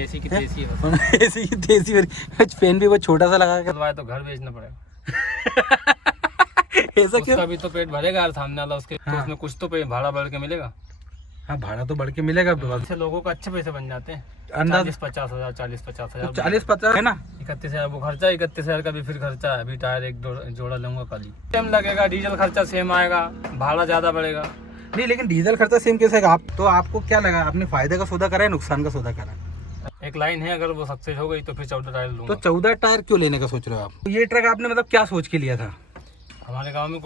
AC की देसी है एसी की देसी फैन भी वो छोटा सा लगा के तो घर बेचना पड़ेगा। ऐसा क्यों? उसका भी तो पेट भरेगा यार सामने वाला उसके। हाँ। तो उसमें कुछ तो भाड़ा बढ़ के मिलेगा। हाँ भाड़ा तो बढ़ के मिलेगा। इससे लोगों को अच्छे पैसे बन जाते हैं। अंदाज 40-50 हज़ार 40-50 हज़ार 40-50 है ना। 31,000 वो खर्चा, 31,000 का भी फिर खर्चा है। अभी टायर एक जोड़ा लूंगा कल ही। सेम लगेगा, डीजल खर्चा सेम आएगा, भाड़ा ज्यादा बढ़ेगा। नहीं लेकिन डीजल खर्चा सेम कैसे है? आप तो आपको क्या लगा, आपने फायदे का सौदा करा है नुकसान का सौदा करा? एक लाइन है, अगर वो सक्सेस हो गई तो फिर 14 टायर लूंगा। तो 14 टायर क्यों लेने का सोच रहे हो आप? ये ट्रक आपने मतलब क्या सोच के लिया था? हमारे गाँव में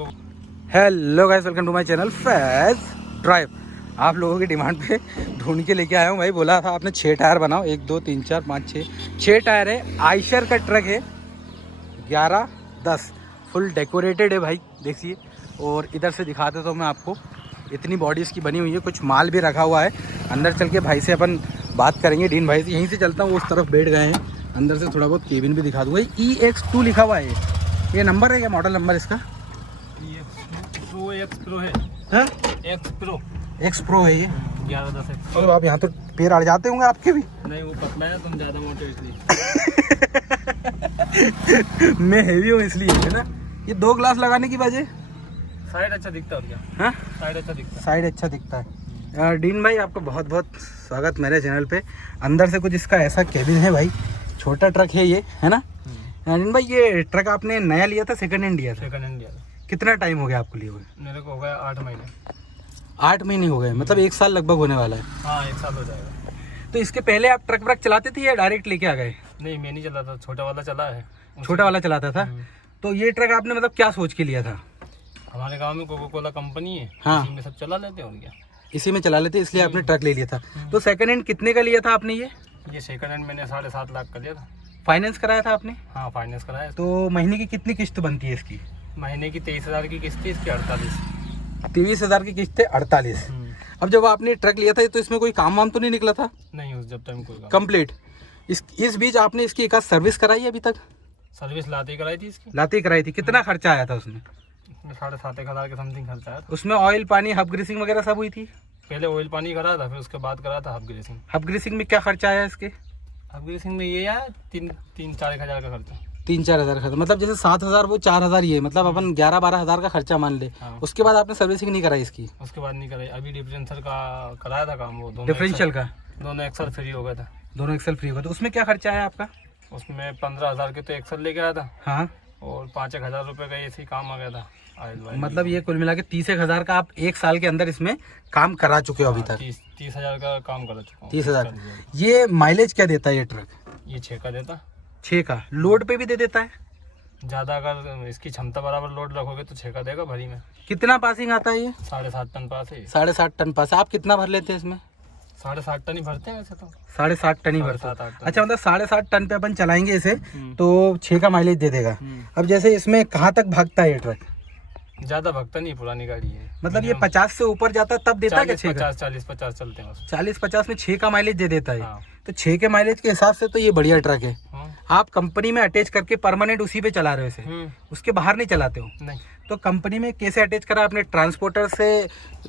hello guys, welcome to my channel Faiz drive. आप लोगों की डिमांड पे ढूंढ के लेके आया हूँ भाई। बोला था आपने 6 टायर बनाओ, 1 2 3 4 5 6 टायर है। आयशर का ट्रक है 11-10, फुल डेकोरेटेड है भाई, देखिए। और इधर से दिखाते तो मैं आपको, इतनी बॉडी इसकी बनी हुई है, कुछ माल भी रखा हुआ है। अंदर चल के भाई से अपन बात करेंगे, डीन भाई से। यहीं से चलता हूँ, उस तरफ बैठ गए हैं। अंदर से थोड़ा बहुत केबिन भी दिखा दूँगा। EX2 लिखा हुआ है, ये नंबर है क्या, मॉडल नंबर इसका? X Pro है। हाँ? X Pro है ये 11-10 X। तो आप यहाँ तो पैर अड़ जाते होंगे आपके भी। नहीं वो पतला है, तुम ज्यादा मोटे इसलिए। मैं हेवी हूँ इसलिए, है ना। ये 2 ग्लास लगाने की वजह, साइड अच्छा दिखता है और क्या। हाँ साइड अच्छा दिखता है। साइड अच्छा दिखता है। डीन भाई आपका बहुत बहुत स्वागत मेरे चैनल पे। अंदर से कुछ इसका ऐसा केबिन है भाई, छोटा ट्रक है ये, है ना। डीन भाई ये ट्रक आपने नया लिया था, सेकंड हैंड लिया था? सेकंड हैंड लिया था। कितना टाइम हो गया आपको लिए हुए? मेरे को हो गया 8 महीने। 8 महीने हो गए, मतलब 1 साल लगभग होने वाला है। हाँ 1 साल हो जाएगा। तो इसके पहले आप ट्रक व्रक चलाते थे या डायरेक्ट लेके आ गए? नहीं मैं नहीं चलाता, छोटा वाला चला है। छोटा वाला चलाता था। तो ये ट्रक आपने मतलब क्या सोच के लिया था? हमारे गांव में कोका कोला कंपनी है, हाँ। इसी में सब चला लेते हैं और क्या। इसी में चला लेते, इसलिए आपने ट्रक ले लिया था। तो सेकंड हैंड कितने का लिया था आपने ये? ये सेकंड हैंड मैंने 7.5 लाख का लिया था। फाइनेंस कराया था आपने? हाँ फाइनेंस कराया। तो महीने की कितनी किस्त बनती है इसकी? महीने की 23,000 की किस्त थी, इसकी 48। 23,000 की किस्त है, 48। अब जब आपने ट्रक लिया था तो इसमें कोई काम वाम तो नहीं निकला था? नहीं उस जब टाइम कोई काम। कंप्लीट। इस बीच आपने इसकी एक आध सर्विस कराई है अभी तक? सर्विस लाते ही कराई थी इसकी। लाते ही कराई थी। कितना खर्चा आया था उसमें? 7,500 के समथिंग खर्चा आया था। उसमें ऑयल पानी हब ग्रीसिंग वगैरह सब हुई थी? पहले ऑयल पानी करा था, फिर उसके बाद करा था हब ग्रीसिंग। हब ग्रीसिंग में क्या खर्चा आया इसके? हब ग्रीसिंग में ये आया 3-4 हज़ार का खर्चा। 3-4 हज़ार खर्चा, मतलब जैसे 7,000 वो 4,000 ये, मतलब अपन 11-12 हज़ार का खर्चा मान ले। हाँ। उसके बाद आपने सर्विसिंग नहीं कराई इसकी? उसके बाद नहीं कराई। अभी डिफरेंशियल का कराया था काम, वो दोनों डिफरेंशियल का दोनों एक्सल फ्री हो गया था। दोनों एक्सल फ्री हुआ, तो उसमें क्या खर्चा आया आपका? उसमें 15,000 के तो एक्सल लेके आया था। हाँ। और 5-1 हज़ार रुपये का ऐसे ही काम आ गया था। मतलब ये कुल मिला के 30,000 का आप 1 साल के अंदर इसमें काम करा चुके हो अभी तक? 30 हज़ार का काम करा चुका हूँ। 30,000। ये माइलेज क्या देता है ये ट्रक? ये 6 का देता। 6 का। लोड पे भी दे देता है? ज़्यादा अगर इसकी क्षमता बराबर लोड रखोगे तो 6 का देगा भरी में। कितना पासिंग आता है ये? 7.5 टन पास है। 7.5 टन पास। आप कितना भर लेते हैं इसमें? 7.5 टन ही भरते हैं वैसे तो। 7.5 टन ही भरते हैं। 7-8 टन। अच्छा, मतलब 7.5 टन पे अपन चलाएंगे इसे तो 6 का माइलेज दे देगा। अब जैसे इसमें कहाँ तक भागता है ये ट्रक? ज़्यादा भगता नहीं, पुरानी गाड़ी है। मतलब ये 50 से ऊपर जाता है तब देता है? 40-50 चलते हैं बस। 40-50 में 6 का माइलेज दे देता है। हाँ। तो 6 के माइलेज के हिसाब से तो ये बढ़िया ट्रक है। हाँ। आप कंपनी में अटैच करके परमानेंट उसी पे चला रहे हो इसे, उसके बाहर नहीं चलाते हो? नहीं। तो कंपनी में कैसे अटैच करा आपने? ट्रांसपोर्टर से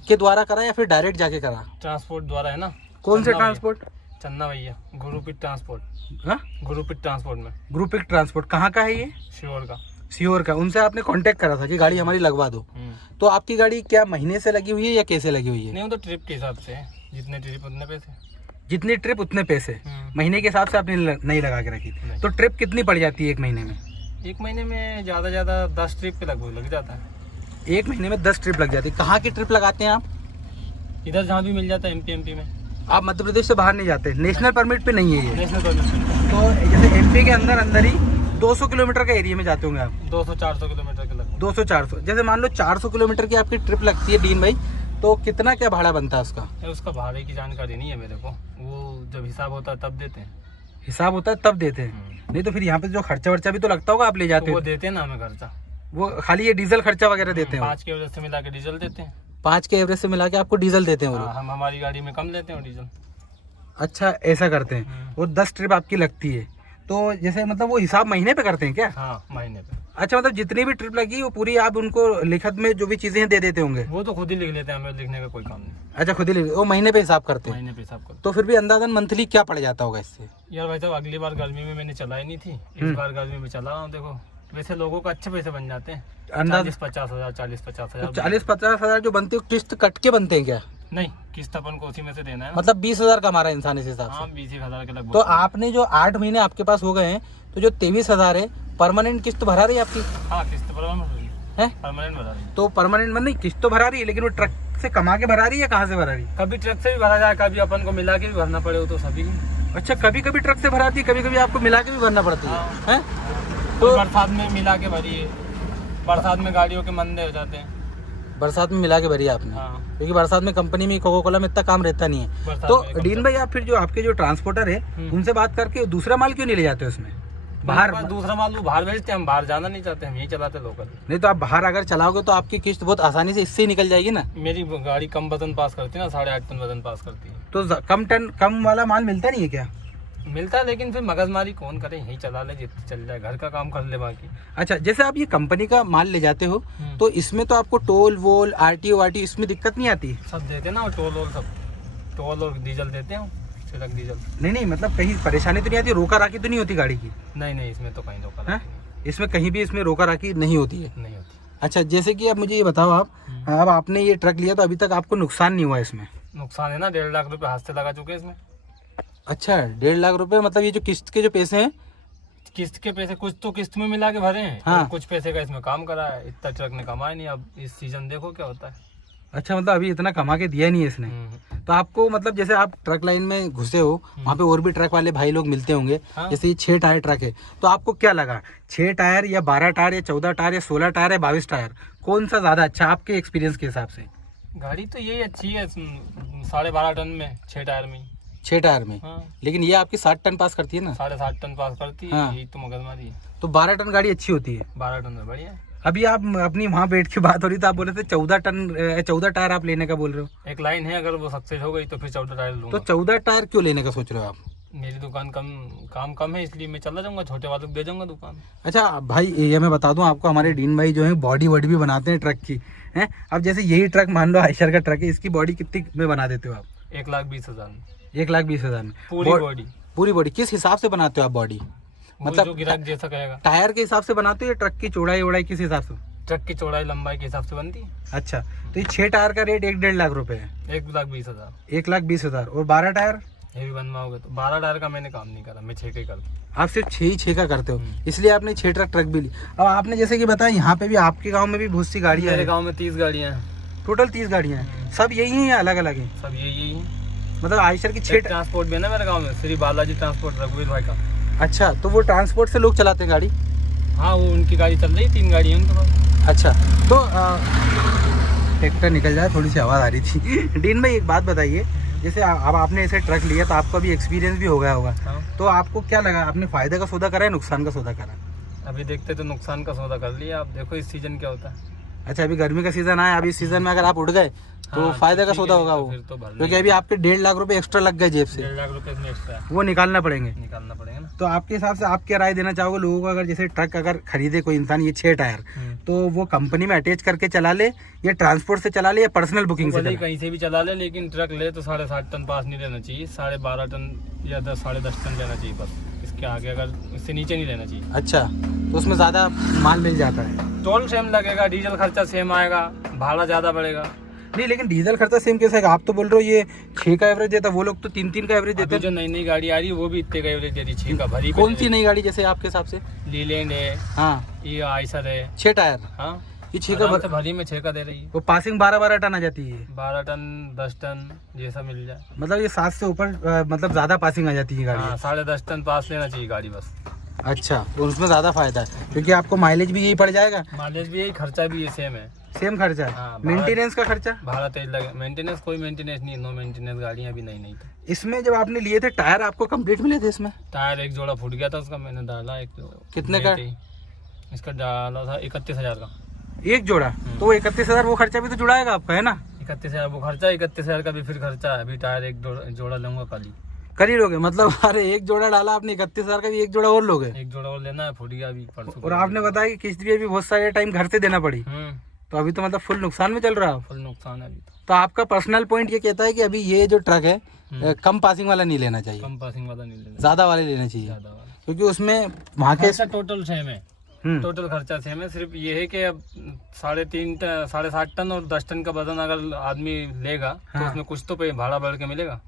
के द्वारा करा या फिर डायरेक्ट जाके करा? ट्रांसपोर्ट द्वारा है ना। कौन से ट्रांसपोर्ट? चन्ना भैया, गुरुपीठ ट्रांसपोर्ट। हाँ, गुरुपीठ ट्रांसपोर्ट में। ग्रुपिक ट्रांसपोर्ट कहाँ का है ये? श्योर का। सीओर का। उनसे आपने कांटेक्ट करा था कि गाड़ी हमारी लगवा दो? तो आपकी गाड़ी क्या महीने से लगी हुई है या कैसे लगी हुई है? नहीं वो तो ट्रिप के हिसाब से है, जितने ट्रिप उतने पैसे। जितनी ट्रिप उतने पैसे। महीने के हिसाब से आपने नहीं लगा के रखी? तो ट्रिप कितनी पड़ जाती है 1 महीने में? 1 महीने में ज़्यादा 10 ट्रिप पे लगभग लग जाता है। 1 महीने में 10 ट्रिप लग जाती है। कहाँ की ट्रिप लगाते हैं आप? इधर जहाँ भी मिल जाता है, एमपी में। आप मध्य प्रदेश से बाहर नहीं जाते? नेशनल परमिट पे नहीं है ये? National permit. तो जैसे एमपी के अंदर ही 200 किलोमीटर का एरिया में जाते होंगे आप? 200-400 किलोमीटर के लगभग। 200-400, जैसे मान लो 400 किलोमीटर की आपकी ट्रिप लगती है डीन भाई, तो कितना क्या भाड़ा बनता है उसका? उसका भाड़े की जानकारी नहीं है मेरे को, वो जब हिसाब होता है तब देते हैं। हिसाब होता है तब देते हैं? नहीं तो फिर यहाँ पे जो खर्चा वर्चा भी तो लगता होगा, आप ले जाते तो हो? वो देते हैं ना हमें खर्चा। वो खाली ये डीजल खर्चा वगैरह देते हैं? 5 के एवरेज से मिला के डीजल देते हैं। 5 के एवरेज से मिला के आपको डीजल देते हैं वो? हम हमारी गाड़ी में कम लेते हैं डीजल। अच्छा, ऐसा करते हैं। वो 10 ट्रिप आपकी लगती है तो जैसे मतलब वो हिसाब महीने पे करते हैं क्या? हाँ महीने पे। अच्छा, मतलब जितनी भी ट्रिप लगी वो पूरी आप उनको लिखत में जो भी चीजें दे देते होंगे? वो तो खुद ही लिख लेते हैं, हमें लिखने का कोई काम नहीं। अच्छा, खुद ही लिख, वो महीने पे हिसाब करते हैं? महीने पे हिसाब करते। तो फिर भी अंदाजन मंथली क्या पड़ जाता होगा इससे? यार भाई साहब, अगली बार गर्मी में मैंने चलाई नहीं थी, इस बार गर्मी में चला रहा हूँ। देखो वैसे लोगों को अच्छे पैसे बन जाते हैं, अंदाज 40-50 हज़ार, 40-50 हज़ार। 40-50 हजार जो बनते हैं किस्त कट के बनते हैं क्या? नहीं, किस्त अपन को उसी में से देना है ना। मतलब 20 हजार कमा रहा है इंसान इस हिसाब हाँ, से। 20,000 के लगभग। तो आपने जो 8 महीने आपके पास हो गए हैं, तो जो 23 हजार है परमानेंट किस्त भरा रही है आपकी? हाँ, किस्त है परमानेंट भरा रही है। तो परमानेंट मतलब नहीं, किस्त तो भरा रही है, लेकिन वो ट्रक से कमा के भरा रही है, कहाँ से भरा रही है? कभी ट्रक से भी भरा जाए, कभी अपन को मिला के भी भरना पड़े, वो तो सभी की। अच्छा, कभी कभी ट्रक से भराती है, कभी कभी आपको मिला के भी भरना पड़ती है, हैं? तो बरसात में मिला के भरी है, बरसात में गाड़ियों के मंदे हो जाते हैं। बरसात में मिला के भरी है आपने? हाँ, क्योंकि बरसात में कंपनी में कोका कोला में इतना काम रहता नहीं है। बरसात तो में कम डीन भाई, आप फिर जो आपके जो ट्रांसपोर्टर है उनसे बात करके दूसरा माल क्यों नहीं ले जाते उसमें बाहर? दूसरा माल वो बाहर भेजते हैं, हम बाहर जाना नहीं चाहते, हम यही चलाते लोकल। नहीं तो आप बाहर अगर चलाओगे तो आपकी किस्त बहुत आसानी से इससे ही निकल जाएगी ना। मेरी गाड़ी कम वजन पास करती है ना, 8.5 टन वजन पास करती है। तो कम वाला माल मिलता नहीं है क्या? मिलता है, लेकिन फिर मगजमारी कौन करे, यही चला ले, जितना चल जाए, घर का काम कर ले बाकी। अच्छा, जैसे आप ये कंपनी का माल ले जाते हो तो इसमें तो आपको टोल वोल आरटीओ वारटीओ इसमें दिक्कत नहीं आती? सब देते ना, टोल वोल सब, टोल और डीजल देते हैं, सिलक डीजल। नहीं, मतलब कहीं परेशानी तो नहीं आती? रोका राकी तो नहीं होती गाड़ी की? नहीं, इसमें तो कहीं रोका है? इसमें कहीं भी इसमें रोका राकी नहीं होती है? नहीं होती। अच्छा, जैसे कि अब मुझे ये बताओ, आप अब आपने ये ट्रक लिया तो अभी तक आपको नुकसान नहीं हुआ इसमें? नुकसान है ना, 1.5 लाख रुपए हाथ से लगा चुके हैं इसमें। अच्छा, 1.5 लाख रुपए, मतलब ये जो किस्त के जो पैसे हैं? किस्त के पैसे कुछ तो किस्त में मिला के भरे हैं, हाँ। और कुछ पैसे का इसमें काम करा है, इतना ट्रक ने कमाया नहीं। अब इस सीजन देखो क्या होता है। अच्छा, मतलब अभी इतना कमा के दिया नहीं है इसने? तो आपको मतलब जैसे आप ट्रक लाइन में घुसे हो, वहाँ पे और भी ट्रक वाले भाई लोग मिलते होंगे। हाँ। जैसे ये 6 टायर ट्रक है, तो आपको क्या लगा, 6 टायर या 12 टायर या 14 टायर या 16 टायर या 22 टायर, कौन सा ज्यादा अच्छा आपके एक्सपीरियंस के हिसाब से? गाड़ी तो यही अच्छी है, 12.5 टन में, 6 टायर में। 6 टायर में? हाँ। लेकिन ये आपकी 60 टन पास करती है ना? 7.5 टन पास करती है। हाँ। यही तो मगजमारी है। तो 12 टन गाड़ी अच्छी होती है? 12 टन में बढ़िया है। अभी आप अपनी वहाँ बैठ के बात हो रही तो आप बोल रहे थे 14 टायर आप लेने का बोल रहे हो। एक लाइन है, अगर वो सक्सेस हो गई तो फिर 14 टायर तो लूंगा। 14 टायर क्यों लेने का सोच रहे हो आप? मेरी दुकान काम कम है, इसलिए मैं चला जाऊंगा, छोटे वालों को दे जाऊंगा दुकान। अच्छा भाई, ये मैं बता दूं आपको, हमारे डीन भाई जो है बॉडी वॉडी भी बनाते हैं ट्रक की, हैं? अब जैसे यही ट्रक मान लो आयशर का ट्रक है, इसकी बॉडी कितनी में बना देते हो आप? 1,20,000 में 1,20,000 में पूरी बॉडी। किस हिसाब से बनाते हो आप बॉडी? मतलब जो ग्राहक जैसा कहेगा। टायर के हिसाब से बनाते हो या ट्रक की चौड़ाई वोड़ाई किस हिसाब से? ट्रक की चौड़ाई लंबाई के हिसाब से बनती है। अच्छा, तो ये 6 टायर का रेट 1-1.5 लाख रुपए है? 1,20,000। 1,20,000। और 12 टायर? ये भी बनवाओगे तो 12 टायर का मैंने काम नहीं करा, मैं 6 का ही करता हूँ। आप सिर्फ 6 का करते हो, इसलिए आपने 6 ट्रक भी ली। अब आपने जैसे कि बताया, यहाँ पे भी आपके गांव में भी बहुत सी गाड़ियाँ मेरे हैं। गांव में 30 गाड़ियाँ हैं। टोटल 30 गाड़ियाँ हैं, सब यही हैं या अलग अलग हैं? सब यही है। मतलब आयशर की 6 ट्रांसपोर्ट भी है ना मेरे गांव में, श्री बालाजी ट्रांसपोर्ट, रघुवीर भाई का। अच्छा, तो वो ट्रांसपोर्ट से लोग चलाते हैं गाड़ी? हाँ, वो उनकी गाड़ी चल रही, 3 गाड़ी है उनके पास। अच्छा, तो ट्रैक्टर निकल जाए, थोड़ी सी आवाज़ आ रही थी। डीन भाई, एक बात बताइए, जैसे अब आपने ऐसे ट्रक लिया तो आपका भी एक्सपीरियंस भी हो गया होगा। हाँ। तो आपको क्या लगा, आपने फायदे का सौदा करा है नुकसान का सौदा करा? अभी देखते तो नुकसान का सौदा कर लिया, आप देखो इस सीजन क्या होता है। अच्छा, अभी गर्मी का सीजन आया, अभी इस सीजन में अगर आप उड़ गए तो हाँ, फायदे का ठीक सौदा है, होगा तो वो, फिर तो भरना क्योंकि अभी आपके 1.5 लाख रुपए एक्स्ट्रा लग गए जेब से, 1.5 लाख रुपए इसमें एक्स्ट्रा वो निकालना पड़ेंगे। निकालना पड़ेगा ना। तो आपके हिसाब से आप क्या राय देना चाहोगे लोगों को, अगर जैसे ट्रक अगर खरीदे कोई इंसान ये 6 टायर, तो वो कंपनी में अटैच करके चला ले या ट्रांसपोर्ट से चला ले या पर्सनल बुकिंग से भले ही चला? कहीं से भी चला ले, लेकिन ट्रक ले तो 7.5 टन पास नहीं लेना चाहिए, 12.5 टन या 10-10.5 टन लेना चाहिए बस। इसके आगे अगर इससे नीचे नहीं लेना चाहिए। अच्छा, तो उसमें ज्यादा माल मिल जाता है? टोल सेम लगेगा, डीजल खर्चा सेम आएगा, भाड़ा ज्यादा बढ़ेगा। नहीं, लेकिन डीजल खर्चा सेम कैसे है? आप तो बोल रहे हो ये 6 का एवरेज देता है, वो लोग तो 3-3 का एवरेज देते अभी जो नई गाड़ी आ रही है वो भी इतने का एवरेज दे रही है, 6 का भरी। कौन सी नई गाड़ी जैसे आपके हिसाब से? लीलैंड है, हाँ, ये आइसर है। 6 टायर, हाँ, ये 6 का आराम से भरी में 6 का दे रही है। वो पासिंग 12-12 टन आ जाती है? 12 टन 10 टन जैसा मिल जाए। मतलब ये 7 से ऊपर मतलब ज्यादा पासिंग आ जाती है गाड़ी? हाँ, 10.5 टन पास लेना चाहिए गाड़ी बस। अच्छा, तो उसमें ज्यादा फायदा है क्योंकि आपको माइलेज भी यही पड़ जाएगा? माइलेज भी यही, खर्चा भी ये सेम है। सेम खर्चा? हाँ, मेंटेनेंस का खर्चा? भाड़ा तेज लगे, मेंटेनेंस कोई मेंटेनेंस नहीं, नो मेंटेनेंस गाड़ियाँ भी नहीं तो। इसमें जब आपने लिए थे टायर आपको कंप्लीट मिले थे इसमें? टायर एक जोड़ा फूट गया था उसका, मैंने डाला एक। कितने का? इसका डाला था 31,000 का एक जोड़ा। तो 31,000 वो खर्चा भी तो जुड़ाएगा आपका, है ना? 31,000 वो खर्चा, 31,000 का भी फिर खर्चा है। अभी टायर एक जोड़ा लूंगा कल ही। कर ही लोगे मतलब? अरे एक जोड़ा डाला आपने 31,000 का, भी एक जोड़ा और लोगे? एक जोड़ा और लेना है, फूट गया अभी परसों। और आपने बताया कि किस्त भी अभी बहुत सारे टाइम घर से देना पड़ी, तो अभी तो मतलब फुल नुकसान में चल रहा है। फुल नुकसान है अभी तो आपका पर्सनल पॉइंट ये कहता है कि अभी ये जो ट्रक है कम पासिंग वाला नहीं लेना चाहिए, कम पासिंग वाला नहीं लेना, ज्यादा वाले लेना चाहिए, ज्यादा वाला। क्योंकि उसमें वहाँ के टोटल सेम है, टोटल खर्चा सेम है। सिर्फ ये है कि अब 7.5 टन और 10 टन का वजन अगर आदमी लेगा तो उसमें कुछ तो भाड़ा बढ़ के मिलेगा।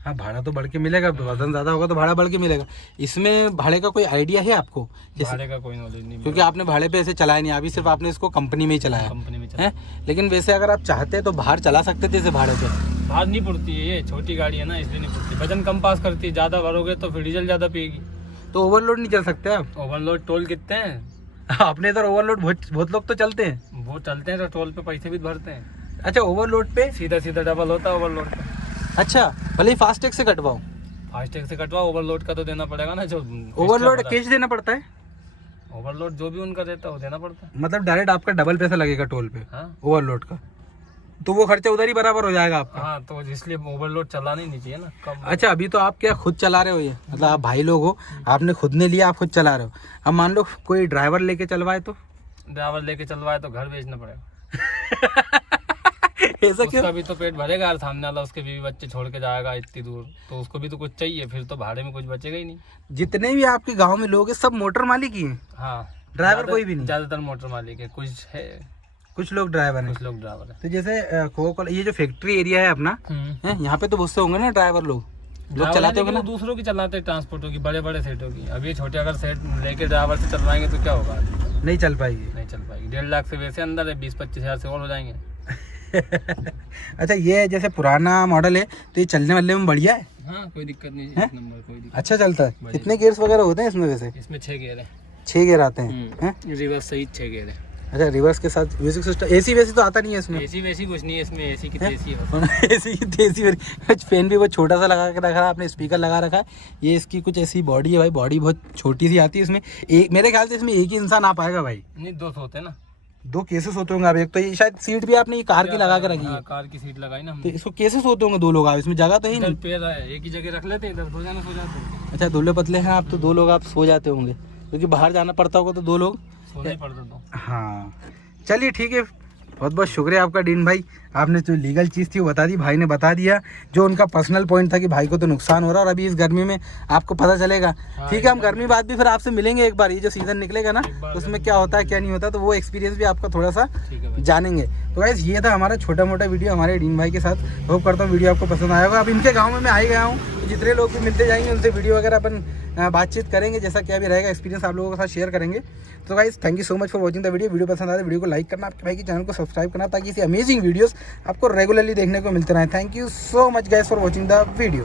हाँ, भाड़ा तो बढ़ के मिलेगा, वजन ज्यादा होगा तो भाड़ा बढ़ के मिलेगा। इसमें भाड़े का कोई आइडिया है आपको? भाड़े का कोई नॉलेज नहीं, क्योंकि आपने भाड़े पे ऐसे चलाया नहीं, अभी सिर्फ आपने इसको कंपनी में ही चलाया। कंपनी में है, लेकिन वैसे अगर आप चाहते तो बाहर चला सकते थे इसे भाड़े पे। बाहर नहीं पड़ती है, ये छोटी गाड़ी है ना इसलिए नहीं पड़ती, वजन कम पास करती है। ज्यादा भरोगे तो फिर डीजल ज्यादा पिएगी, तो ओवरलोड नहीं चल सकते आप? ओवरलोड टोल कितने हैं अपने इधर ओवरलोड बहुत लोग तो चलते हैं, वो चलते हैं तो टोल पे पैसे भी भरते हैं। अच्छा, ओवरलोड पे सीधा डबल होता है ओवरलोड पे। अच्छा, भले ही फास्टैग से कटवाओ, फास्टैग से कटवा, ओवरलोड का तो देना पड़ेगा ना। जो ओवरलोड कैश देना पड़ता है? ओवरलोड जो भी उनका देता है वो देना पड़ता है। मतलब डायरेक्ट आपका डबल पैसा लगेगा टोल पे? हाँ, ओवरलोड का तो वो खर्चा उधर ही बराबर हो जाएगा आपका। हाँ, तो इसलिए ओवरलोड चलाना ही नहीं चाहिए ना कम। अच्छा, अभी तो आप क्या खुद चला रहे हो ये, मतलब आप भाई लोग हो, आपने खुद ने लिया, आप खुद चला रहे हो। अब मान लो कोई ड्राइवर लेके चलवाए तो? ड्राइवर लेके चलवाए तो घर बेचना पड़ेगा। ऐसा क्यों? उसका भी तो पेट भरेगा यार, सामने वाला उसके बीवी बच्चे छोड़ के जाएगा इतनी दूर, तो उसको भी तो कुछ चाहिए, फिर तो भाड़े में कुछ बचेगा ही नहीं। जितने भी आपके गांव में लोग हैं सब मोटर मालिक ही हैं? हाँ, ड्राइवर कोई भी नहीं? ज्यादातर मोटर मालिक है, कुछ है, कुछ लोग ड्राइवर हैं। कुछ लोग ड्राइवर है। तो जैसे कोका ये जो फैक्ट्री एरिया है अपना, यहाँ पे तो बहुत से होंगे ना ड्राइवर लोग चलाते होंगे ना? दूसरों की चलाते हैं, ट्रांसपोर्टों की, बड़े बड़े सेटों की। अब ये छोटे अगर सेट लेके ड्राइवर से चलवाएंगे तो क्या होगा? नहीं चल पाएगी, नहीं चल पाएगी। 1.5 लाख से वैसे अंदर है, 20-25 हज़ार से और हो जाएंगे। अच्छा, ये जैसे पुराना मॉडल है तो ये चलने वाले में बढ़िया है? हाँ, कोई दिक्कत नहीं है, नंबर कोई दिक्कत। अच्छा चलता है? कितने गियर्स वगैरह होते हैं इसमें वैसे? इसमें 6 गियर है। 6 गियर आते हैं? रिवर्स सहित 6 गियर है। अच्छा, रिवर्स के साथ म्यूजिक सिस्टम, एसी वैसी तो आता नहीं है इसमें? एसी वैसी कुछ नहीं है इसमें, एसी की तेजी है। एसी की तेजी, फैन भी बहुत छोटा सा लगा के रखा है आपने, स्पीकर लगा रखा है। ये इसकी कुछ ऐसी बॉडी है भाई, बॉडी बहुत छोटी सी आती है इसमें। एक मेरे ख्याल से इसमें एक ही इंसान आ पाएगा भाई। नहीं, 2 होते हैं ना, 2 केसेस होते होंगे। अब एक तो ये शायद सीट भी आपने ये कार की लगा के रखी है, कार की सीट लगाई ना तो हमने। इसको केसेस होते होंगे 2 लोग, आप इसमें जगह तो ही नहीं? पैर है, एक ही जगह रख लेते हैं, इधर 2 जने सो जाते हैं। अच्छा, दुबले पतले हैं आप तो 2 लोग आप सो जाते होंगे, क्योंकि बाहर जाना पड़ता होगा तो 2 लोग सोना ही पड़ता तो। हाँ, चलिए ठीक है, बहुत बहुत शुक्रिया आपका डीन भाई। आपने जो लीगल चीज़ थी वो बता दी, भाई ने बता दिया जो उनका पर्सनल पॉइंट था कि भाई को तो नुकसान हो रहा है और अभी इस गर्मी में आपको पता चलेगा। ठीक है, हम गर्मी बाद भी फिर आपसे मिलेंगे एक बार, ये जो सीज़न निकलेगा ना उसमें क्या होता है क्या नहीं होता, तो वो एक्सपीरियंस भी आपका थोड़ा सा जानेंगे। तो गाइस, ये था हमारा छोटा मोटा वीडियो हमारे डीन भाई के साथ। होप करता हूँ वीडियो आपको पसंद आया होगा। अब इनके गाँव में मैं आ ही गया हूँ, तो जितने लोग भी मिलते जाएंगे उनसे वीडियो वगैरह अपन बातचीत करेंगे, जैसा क्या भी रहेगा एक्सपीरियंस आप लोगों के साथ शेयर करेंगे। तो guys, thank you so much for watching the video पसंद आए तो वीडियो को लाइक करना, आपके भाई के चैनल को सब्सक्राइब करना, ताकि ऐसी अमेजिंग वीडियोस आपको रेगुलरली देखने को मिलते रहे। Thank you so much guys for watching the video.